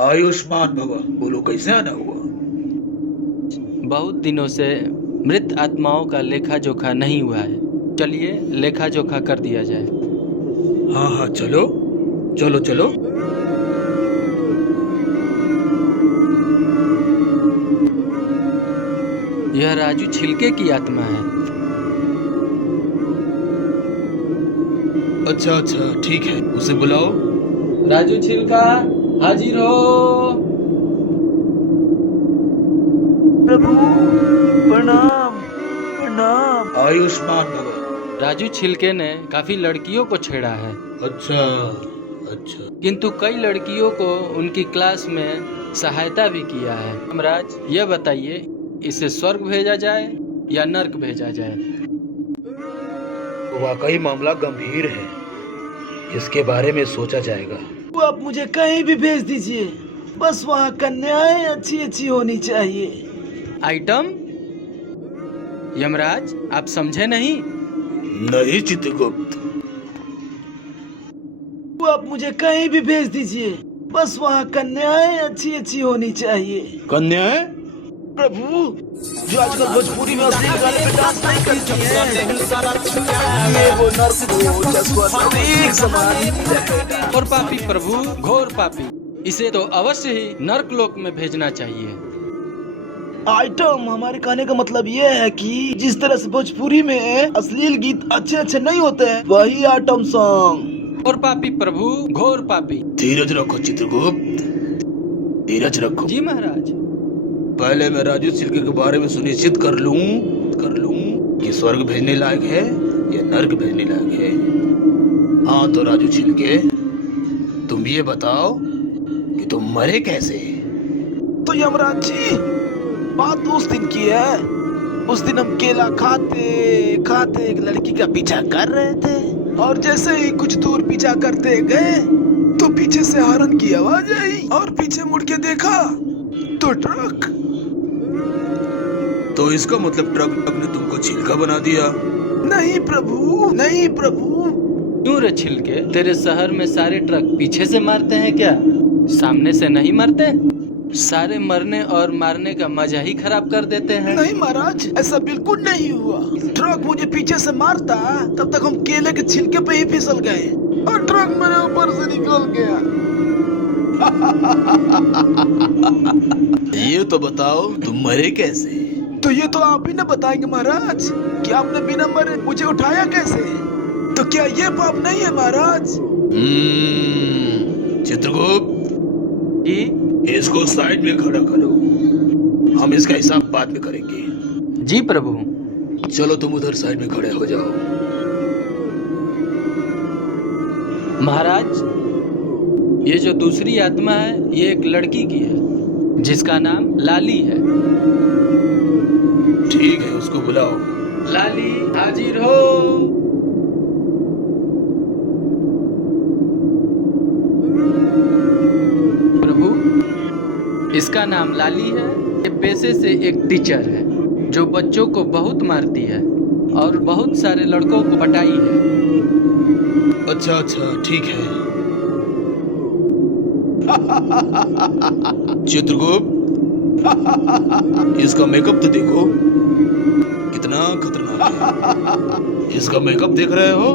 आयुष्मान भव। बोलो कैसे आना हुआ? बहुत दिनों से मृत आत्माओं का लेखा जोखा नहीं हुआ है। चलिए लेखा जोखा कर दिया जाए। हाँ हाँ, चलो चलो चलो। यह राजू छिलके की आत्मा है। अच्छा अच्छा, ठीक है, उसे बुलाओ। राजू छिलका हाजिर हो। प्रभु प्रणाम प्रणाम। आयुष्मान भव। राजू छिलके ने काफी लड़कियों को छेड़ा है, अच्छा अच्छा। किंतु कई लड़कियों को उनकी क्लास में सहायता भी किया है। यमराज, यह बताइए, इसे स्वर्ग भेजा जाए या नर्क भेजा जाए? तो वाकई मामला गंभीर है, इसके बारे में सोचा जाएगा। वो आप मुझे कहीं भी भेज दीजिए, बस वहाँ कन्याएं अच्छी अच्छी होनी चाहिए। आइटम यमराज, आप समझे नहीं? नहीं चित्रगुप्त। वो आप मुझे कहीं भी भेज दीजिए, बस वहाँ कन्याएं अच्छी अच्छी होनी चाहिए। कन्याएं? प्रभु, जो आजकल भोजपुरी में असली गाने पे डांस नहीं करती हैं, ये वो नर्क हो जसवंत अनेक समान। और पापी प्रभु, घोर पापी, इसे तो अवश्य ही नर्क लोक में भेजना चाहिए। आइटम, हमारे कहने का मतलब ये है कि जिस तरह से भोजपुरी में अश्लील गीत अच्छे अच्छे नहीं होते हैं, वही आइटम सॉन्ग। और पापी प्रभु, घोर पापी। धीरज रखो चित्रगुप्त, धीरज रखो। जी महाराज। पहले मैं राजू छिलके के बारे में सुनिश्चित कर लूं कि स्वर्ग भेजने लायक है या नर्क भेजने लायक है। हाँ तो राजू छिलके, तुम ये बताओ कि तुम मरे कैसे? तो यमराज जी, बात उस दिन की है। उस दिन हम केला खाते खाते एक लड़की का पीछा कर रहे थे, और जैसे ही कुछ दूर पीछा करते गए तो पीछे से हॉर्न की आवाज आई, और पीछे मुड़ के देखा तो ट्रक। तो इसका मतलब ट्रक ने तुमको छिलका बना दिया? नहीं प्रभु, नहीं प्रभु। क्यों रे छिलके, तेरे शहर में सारे ट्रक पीछे से मारते हैं क्या? सामने से नहीं मारते? सारे मरने और मारने का मजा ही खराब कर देते हैं। नहीं महाराज, ऐसा बिल्कुल नहीं हुआ। ट्रक मुझे पीछे से मारता तब तक हम केले के छिलके पे ही फिसल गए, और ट्रक मेरे ऊपर से निकल गया। ये तो बताओ तुम मरे कैसे? तो ये तो आप ही ना बताएंगे महाराज कि आपने बिना मरे मुझे उठाया कैसे। तो क्या ये पाप नहीं है महाराज? चित्रगुप्त जी इसको साइड में खड़ा करो, हम इसका हिसाब बाद में करेंगे। जी प्रभु। चलो तुम उधर साइड में खड़े हो जाओ। महाराज, ये जो दूसरी आत्मा है, ये एक लड़की की है जिसका नाम लाली है। ठीक है, उसको बुलाओ। लाली हाजिर हो। प्रभु, इसका नाम लाली है। ये पेशे से एक टीचर है जो बच्चों को बहुत मारती है और बहुत सारे लड़कों को पटाई है। अच्छा अच्छा, ठीक है। चित्रगुप्त, इसका मेकअप तो देखो, कितना खतरनाक है। इसका मेकअप देख रहे हो?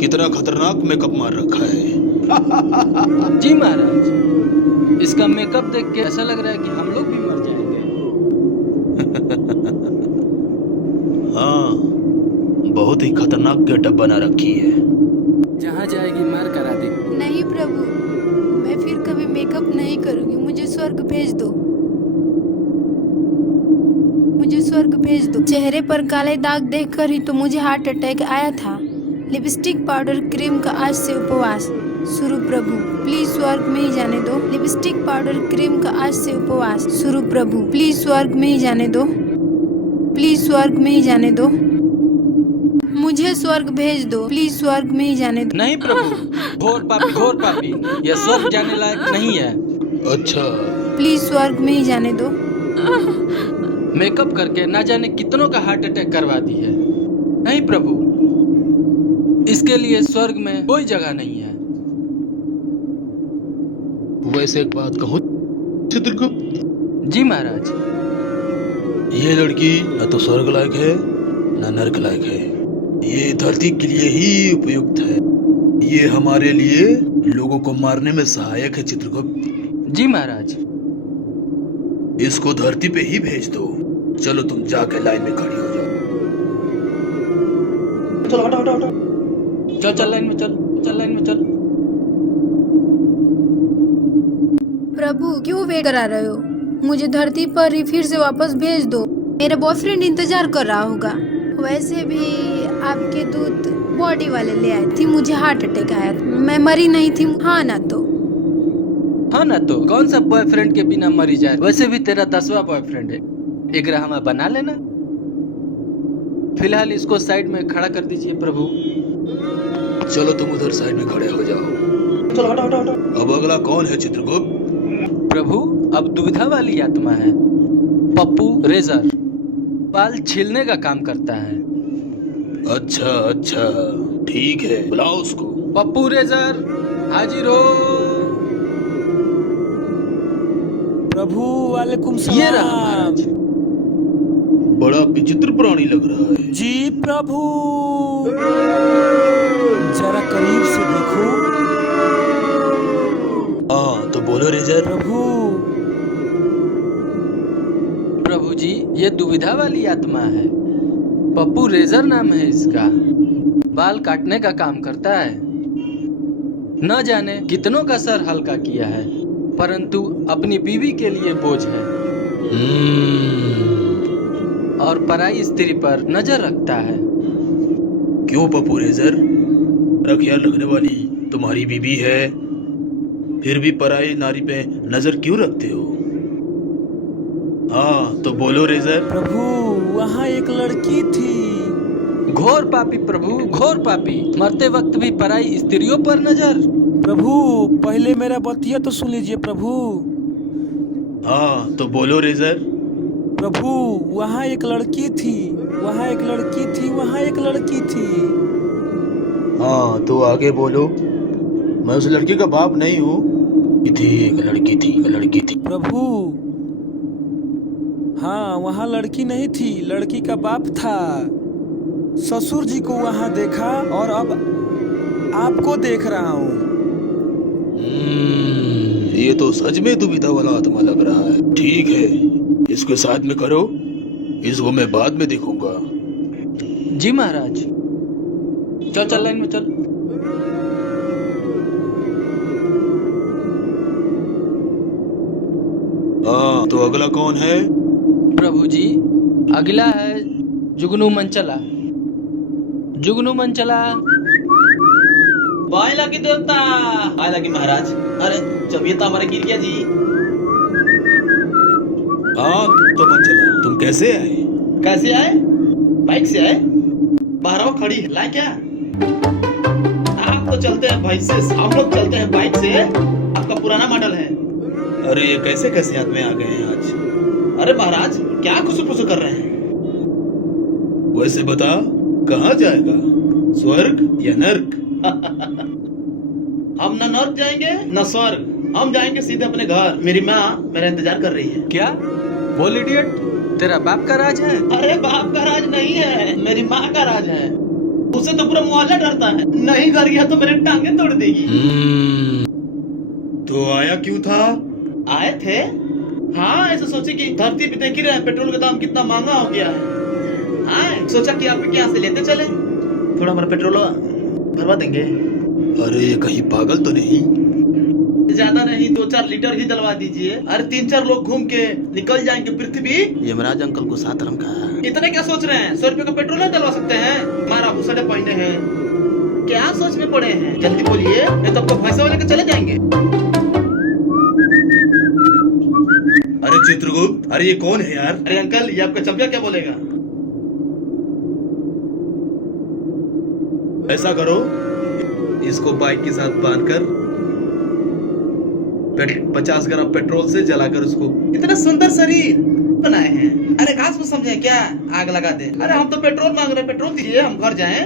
कितना खतरनाक मेकअप मार रखा है। जी महाराज, इसका मेकअप देख के ऐसा लग रहा है कि हम लोग भी मर जाएंगे। हाँ, बहुत ही खतरनाक गेटअप बना रखी है। जहाँ जाएगी मार करा देगी। नहीं प्रभु, मैं फिर कभी मेकअप नहीं करूंगी। मुझे स्वर्ग भेज दो, मुझे स्वर्ग भेज दो। चेहरे पर काले दाग देखकर ही तो मुझे हार्ट अटैक आया था। लिपस्टिक, पाउडर, क्रीम का आज से उपवास शुरू प्रभु, प्लीज स्वर्ग में ही जाने दो। लिपस्टिक, पाउडर, क्रीम का आज से उपवास शुरू प्रभु, प्लीज स्वर्ग में ही जाने दो, प्लीज स्वर्ग में ही जाने दो। मुझे स्वर्ग भेज दो, प्लीज स्वर्ग में ही जाने दो। नहीं प्रभु, घोर पापी, घोर पापी, यह स्वर्ग जाने लायक नहीं है। अच्छा, प्लीज स्वर्ग में ही जाने दो। मेकअप करके ना जाने कितनों का हार्ट अटैक करवा दी है। नहीं प्रभु, इसके लिए स्वर्ग में कोई जगह नहीं है। वैसे एक बात कहूँ चित्रगुप्त, जी महाराज। ये लड़की न तो स्वर्ग लायक है न नरक लायक है। ये धरती के लिए ही उपयुक्त है। ये हमारे लिए लोगों को मारने में सहायक है चित्रगुप्त। जी महाराज। इसको धरती पे ही भेज दो। चलो तुम जाके लाइन में खड़ी हो जाओ। चलो हटो हटो हटो, चल लाइन में चल, चल लाइन में चल। प्रभु क्यों वेट करा रहे हो? मुझे धरती पर ही फिर से वापस भेज दो। मेरा बॉयफ्रेंड इंतजार कर रहा होगा। वैसे भी आपके दूत बॉडी वाले ले आए थे, मुझे हार्ट अटैक आया था। मैं मरी नहीं थी। हाँ ना तो कौन सा बॉयफ्रेंड के बिना मरी जाए? वैसे भी तेरा 10वां बॉयफ्रेंड है। एक राहमा बना लेना। फिलहाल इसको साइड में खड़ा कर दीजिए प्रभु। चलो तुम उधर साइड में खड़े हो जाओ। चलो हटो हटो हटो। अब अगला कौन है चित्रगुप्त? प्रभु अब दुविधा वाली आत्मा है। पप्पू रेजर बाल छीलने का काम करता है। अच्छा अच्छा, ठीक है, बुलाओ उसको। पप्पू रेजर हाजिर हो। प्रभु वालेकुम ये रहा सलाम। महाराज। बड़ा विचित्र प्राणी लग रहा है। जी प्रभु, जरा करीब से देखो। हाँ तो बोलो रेजर। प्रभु जी ये दुविधा वाली आत्मा है। पप्पू रेजर नाम है इसका। बाल काटने का काम करता है। न जाने कितनों का सर हल्का किया है, परंतु अपनी बीवी के लिए बोझ है और पराई स्त्री पर नजर रखता है। क्यों पप्पू रेजर? ख्याल रखने वाली तुम्हारी बीवी है, फिर भी पराई नारी पे नजर क्यों रखते हो? हाँ तो बोलो रेजर। प्रभु वहाँ एक लड़की थी। घोर पापी प्रभु, घोर पापी। मरते वक्त भी पराई स्त्रियों पर नजर। प्रभु पहले मेरा बतिया तो सुन लीजिए प्रभु। हाँ तो बोलो रेजर। प्रभु वहाँ एक लड़की थी, वहाँ एक लड़की थी, वहाँ एक लड़की थी। हाँ तो आगे बोलो। मैं उस लड़की का बाप नहीं हूँ। एक लड़की थी, एक लड़की थी। प्रभु हाँ वहाँ लड़की नहीं थी, लड़की का बाप था। ससुर जी को वहाँ देखा और अब आपको देख रहा हूँ। ये तो सच में दुविधा वाला आत्मा लग रहा है। ठीक है, इसको साथ में करो। इसको मैं बाद में देखूंगा। जी महाराज। चल लाइन में चल। हाँ तो अगला कौन है? प्रभु जी अगला है जुगनू मंचला। जुगनू मंचला। वाह लकी देवता, वाह लकी महाराज। अरे जब तो हमारे गिर गया जी। हाँ तो मंचला, तुम कैसे आए? कैसे आए? बाइक से आए। बाहर खड़ी है लाए क्या? आप तो चलते हैं बाइक से, हम लोग चलते हैं बाइक से। आपका पुराना मॉडल है। अरे ये कैसे कैसे हाथ में आ गए हैं आज? अरे महाराज क्या खुसु कर रहे हैं? वैसे बता, कहाँ जाएगा, स्वर्ग या नर्क? हम न नर्क जाएंगे न स्वर्ग, हम जाएंगे सीधे अपने घर। मेरी माँ मेरा इंतजार कर रही है। क्या बोल इडियट? तेरा बाप का राज है? अरे बाप का राज नहीं है, मेरी माँ का राज है। उसे तो पूरा मोहल्ला डरता है। नहीं कर गया तो मेरे टांगे तोड़ देगी। तो आया क्यों था? आए थे? हाँ ऐसे सोचे कि धरती पे देख ही रहे हैं पेट्रोल का दाम कितना महंगा हो गया है। हाँ सोचा कि आपके यहाँ से लेते चले, थोड़ा हमारा पेट्रोल भरवा देंगे। अरे ये कहीं पागल तो नहीं? ज्यादा नहीं 2-4 लीटर ही डलवा दीजिए। अरे 3-4 लोग घूम के निकल जाएंगे पृथ्वी। यमराज अंकल को साथ रखा है। इतने क्या सोच रहे हैं? 100 रुपए का पेट्रोल नहीं डलवा सकते हैं? हमारा भूसड़े पहने हैं, क्या सोच में पड़े हैं? जल्दी बोलिए नहीं तो आपको भैंसा वाले के चले जाएंगे। अरे चित्रगुप्त, अरे ये कौन है यार? अरे अंकल ये आपका चंपिया क्या बोलेगा? ऐसा करो, इसको बाइक के साथ बांधकर 50 ग्राम पेट्रोल से जलाकर उसको। इतना सुंदर शरीर बनाए हैं। अरे घास में समझे क्या आग लगा दे? अरे हम तो पेट्रोल मांग रहे हैं, पेट्रोल दीजिए हम घर जाएं।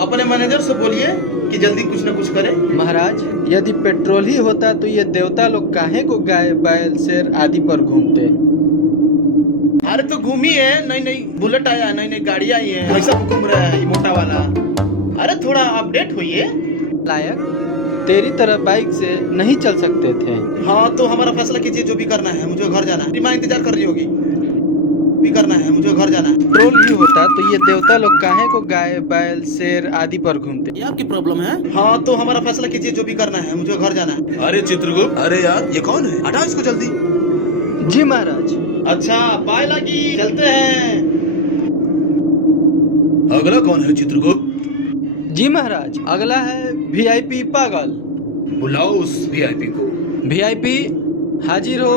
अपने मैनेजर से बोलिए कि जल्दी कुछ न कुछ करे। महाराज, यदि पेट्रोल ही होता तो ये देवता लोग काहे को गाय, बैल, शेर आदि पर घूमते? अरे तो घूमी है, नई नई बुलेट आया, नई नई गाड़ी आई है, वैसा घूम रहा है ये मोटा वाला। अरे थोड़ा अपडेट होइए। लायक, तेरी तरह बाइक से नहीं चल सकते थे। हाँ तो हमारा फैसला कीजिए, जो भी करना है, मुझे घर जाना है। माँ इंतजार कर रही होगी, भी करना है, मुझे घर जाना है। पेट्रोल ही होता तो ये देवता लोग काहे को गाय, बैल, शेर आदि पर घूमते? ये आपकी प्रॉब्लम है। हाँ तो हमारा फैसला कीजिए, जो भी करना है, मुझे घर जाना है। अरे चित्रगुप्त, अरे यार ये कौन है? हटाओ इसको जल्दी। जी महाराज। अच्छा बाय लगी, चलते हैं। अगला कौन है चित्रगुप्त? जी महाराज, अगला है वीआईपी पागल। बुलाओ उस वीआईपी को। वीआईपी हाजिर हो।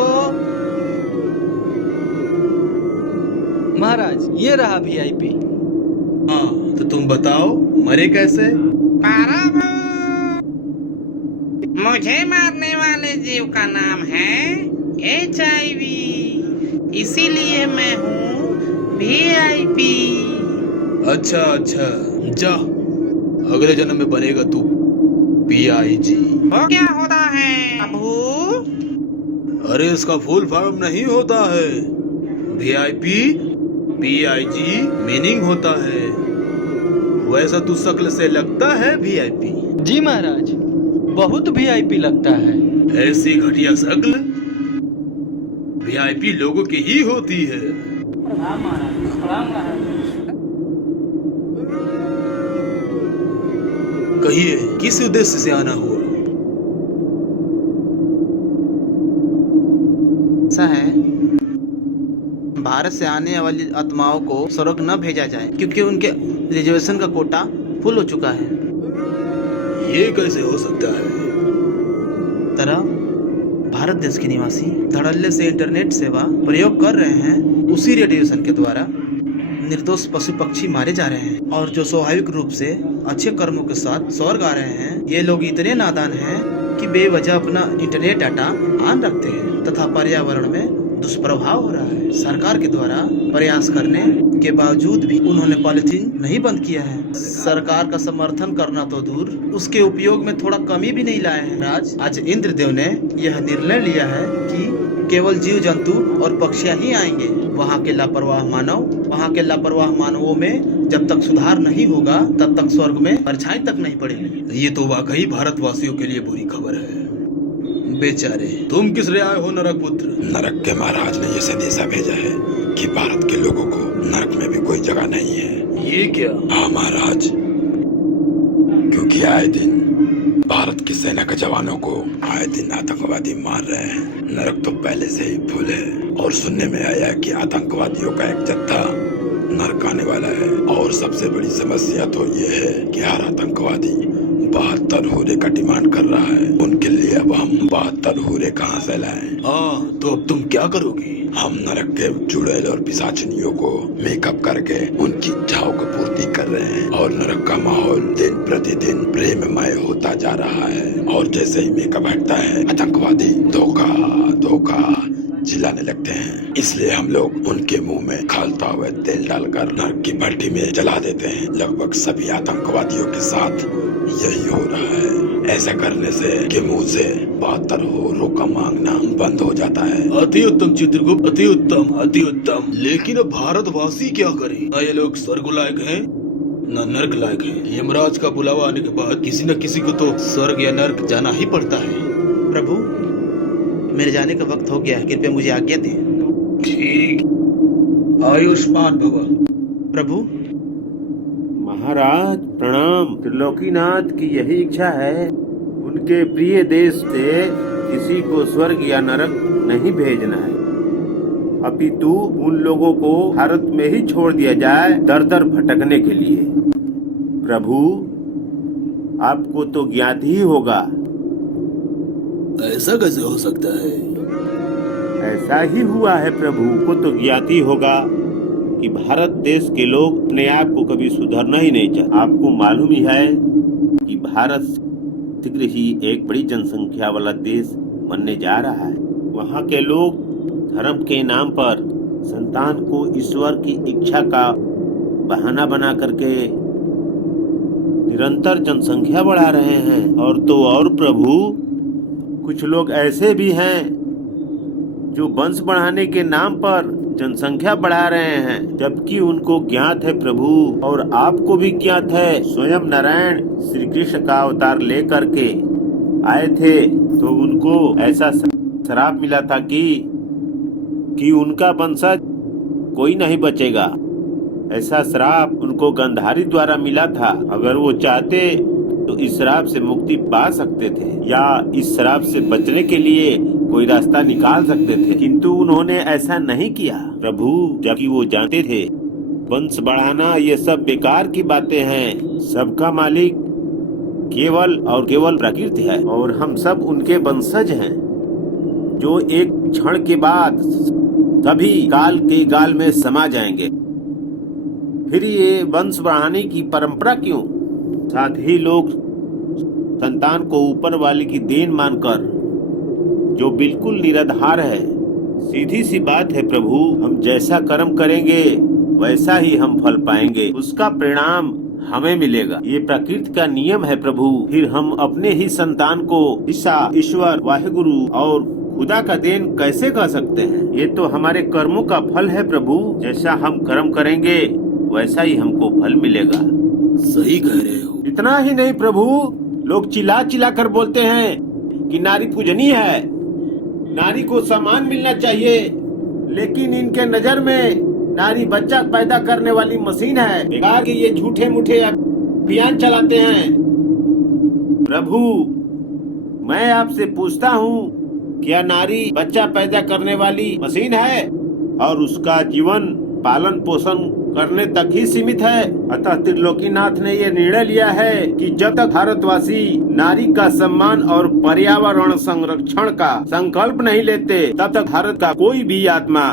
महाराज, ये रहा वीआईपी। हाँ तो तुम बताओ, मरे कैसे? मुझे मारने वाले जीव का नाम है HIV, इसीलिए मैं हूँ VIP। अच्छा अच्छा, जा अगले जन्म में बनेगा तू PIG। वो क्या होता है प्रभु? अरे इसका फुल फॉर्म नहीं होता है। VIP PIG मीनिंग होता है। वैसा तू शक्ल से लगता है VIP। जी महाराज, बहुत वीआईपी लगता है। ऐसी घटिया शक्ल VIP लोगों की ही होती है। कहिए, किस उद्देश्य से आना हुआ? ऐसा है, भारत से आने वाली आत्माओं को स्वर्ग न भेजा जाए, क्योंकि उनके रिजर्वेशन का कोटा फुल हो चुका है। ये कैसे हो सकता है? तरह भारत देश के निवासी धड़ल्ले से इंटरनेट सेवा प्रयोग कर रहे हैं, उसी रेडिएशन के द्वारा निर्दोष पशु पक्षी मारे जा रहे हैं, और जो स्वाभाविक रूप से अच्छे कर्मों के साथ स्वर्ग आ रहे हैं, ये लोग इतने नादान हैं कि बेवजह अपना इंटरनेट डाटा ऑन रखते हैं तथा पर्यावरण में दुष्प्रभाव हो रहा है। सरकार के द्वारा प्रयास करने के बावजूद भी उन्होंने पॉलिथीन नहीं बंद किया है। सरकार का समर्थन करना तो दूर, उसके उपयोग में थोड़ा कमी भी नहीं लाए हैं। आज इंद्रदेव ने यह निर्णय लिया है कि केवल जीव जंतु और पक्षियां ही आएंगे। वहाँ के लापरवाह मानवों में जब तक सुधार नहीं होगा, तब तक स्वर्ग में परछाई तक नहीं पड़ेगी। ये तो वाकई भारतवासियों के लिए बुरी खबर है। बेचारे, तुम किस रे आए हो नरक पुत्र? नरक के महाराज ने यह संदेशा भेजा है कि भारत के लोगों को नरक में भी कोई जगह नहीं है। ये क्या? हाँ महाराज, क्योंकि आए दिन भारत की सेना के जवानों को आए दिन आतंकवादी मार रहे हैं। नरक तो पहले से ही फुल है, और सुनने में आया कि आतंकवादियों का एक जत्था नरक आने वाला है। और सबसे बड़ी समस्या तो ये है कि हर आतंकवादी 72 हूरे का डिमांड कर रहा है। उनके लिए अब हम 72 हूरे कहाँ से लाएं? हाँ तो अब तुम क्या करोगे? हम नरक के चुड़ैल और पिशाचनियों को मेकअप करके उनकी इच्छाओं को पूर्ति कर रहे हैं, और नरक का माहौल दिन प्रतिदिन प्रेममय होता जा रहा है। और जैसे ही मेकअप हटता है, आतंकवादी धोखा धोखा चिल्लाने लगते हैं। इसलिए हम लोग उनके मुंह में खौलता हुआ तेल डालकर नरक की भट्टी में जला देते हैं। लगभग सभी आतंकवादियों के साथ यही हो रहा है। ऐसा करने से के मुंह से 72 हूरों का मांगना बंद हो जाता है। अति उत्तम चित्रगुप्त, अति उत्तम, अति उत्तम। लेकिन अब भारतवासी क्या करें? ना ये लोग स्वर्ग लायक हैं, न नर्क लायक है। यमराज का बुलावा आने के बाद किसी न किसी को तो स्वर्ग या नर्क जाना ही पड़ता है। प्रभु, मेरे जाने का वक्त हो गया है, कृपया मुझे आज्ञा दें। ठीक, आयुष्मान भव। प्रभु, महाराज प्रणाम। त्रिलोकीनाथ की यही इच्छा है, उनके प्रिय देश से किसी को स्वर्ग या नरक नहीं भेजना है, अपितु उन लोगों को भारत में ही छोड़ दिया जाए दर दर भटकने के लिए। प्रभु, आपको तो ज्ञात ही होगा। ऐसा कैसे हो सकता है? ऐसा ही हुआ है प्रभु, को तो ज्ञात ही होगा कि भारत देश के लोग अपने आप को कभी सुधरना ही नहीं चाहते। आपको मालूम ही है कि भारत शीघ्र ही एक बड़ी जनसंख्या वाला देश बनने जा रहा है। वहाँ के लोग धर्म के नाम पर संतान को ईश्वर की इच्छा का बहाना बना करके निरंतर जनसंख्या बढ़ा रहे हैं। और तो और प्रभु, कुछ लोग ऐसे भी हैं जो वंश बढ़ाने के नाम पर जनसंख्या बढ़ा रहे हैं, जबकि उनको ज्ञात है प्रभु, और आपको भी ज्ञात है, स्वयं नारायण श्री कृष्ण का अवतार लेकर के आए थे तो उनको ऐसा श्राप मिला था कि उनका वंशज कोई नहीं बचेगा। ऐसा श्राप उनको गंधारी द्वारा मिला था। अगर वो चाहते तो इस श्राप से मुक्ति पा सकते थे या इस श्राप से बचने के लिए कोई रास्ता निकाल सकते थे, किंतु उन्होंने ऐसा नहीं किया प्रभु, जबकि वो जानते थे वंश बढ़ाना ये सब बेकार की बातें हैं। सबका मालिक केवल और केवल प्रकृति है और हम सब उनके वंशज हैं, जो एक क्षण के बाद सभी काल के गाल में समा जाएंगे। फिर ये वंश बढ़ाने की परंपरा क्यों? साथ ही लोग संतान को ऊपर वाले की देन मानकर, जो बिल्कुल निराधार है। सीधी सी बात है प्रभु, हम जैसा कर्म करेंगे वैसा ही हम फल पाएंगे, उसका परिणाम हमें मिलेगा। ये प्रकृति का नियम है प्रभु। फिर हम अपने ही संतान को ईश्वर, वाहेगुरु और खुदा का देन कैसे कह सकते हैं? ये तो हमारे कर्मों का फल है प्रभु। जैसा हम कर्म करेंगे वैसा ही हमको फल मिलेगा। सही कह रहे हो। इतना ही नहीं प्रभु, लोग चिल्ला चिल्ला कर बोलते हैं कि नारी पूजनीय है, नारी को सम्मान मिलना चाहिए, लेकिन इनके नजर में नारी बच्चा पैदा करने वाली मशीन है। बेकार के ये झूठे मूठे अभियान चलाते हैं। प्रभु, मैं आपसे पूछता हूँ, क्या नारी बच्चा पैदा करने वाली मशीन है और उसका जीवन पालन पोषण करने तक ही सीमित है? अतः त्रिलोकीनाथ ने ये निर्णय लिया है कि जब तक भारतवासी नारी का सम्मान और पर्यावरण संरक्षण का संकल्प नहीं लेते, तब तक भारत का कोई भी आत्मा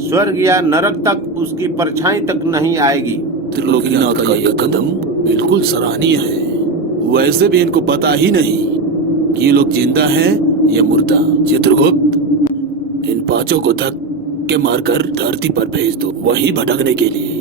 स्वर्ग या नरक तक उसकी परछाई तक नहीं आएगी। त्रिलोकीनाथ का यह कदम बिल्कुल सराहनीय है। वैसे भी इनको पता ही नहीं कि ये लोग जिंदा हैं या मुर्दा। चित्रगुप्त, इन पांचों को धक्के मारकर धरती पर भेज दो, वहीं भटकने के लिए।